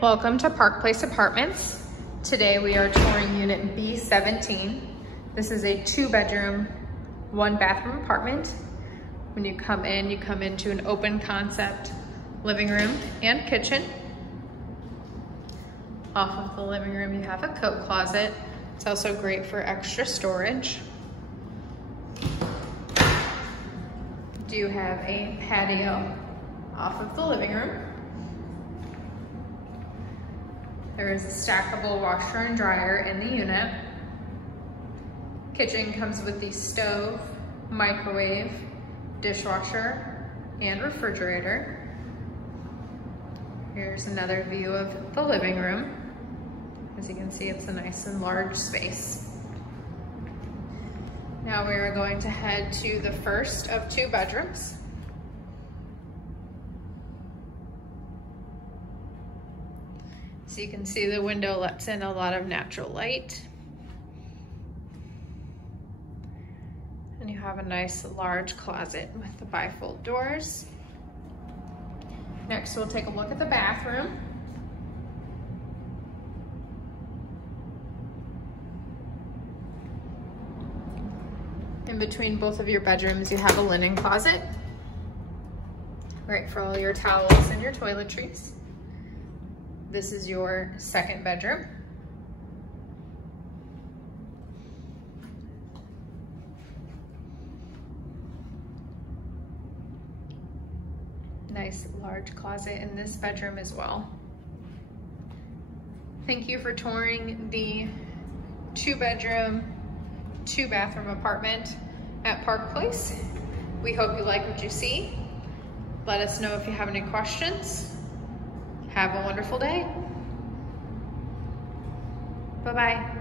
Welcome to Park Place Apartments. Today we are touring unit B17. This is a 2-bedroom, 1-bathroom apartment. When you come into an open concept living room and kitchen. Off of the living room you have a coat closet. It's also great for extra storage. You have a patio off of the living room. There is a stackable washer and dryer in the unit. Kitchen comes with the stove, microwave, dishwasher, and refrigerator. Here's another view of the living room. As you can see, it's a nice and large space. Now we are going to head to the first of 2 bedrooms. So you can see the window lets in a lot of natural light. And you have a nice large closet with the bifold doors. Next we'll take a look at the bathroom. In between both of your bedrooms you have a linen closet. Right for all your towels and your toiletries. This is your 2nd bedroom. Nice large closet in this bedroom as well. Thank you for touring the 2-bedroom, 2-bathroom apartment at Park Place. We hope you like what you see. Let us know if you have any questions. Have a wonderful day. Bye-bye.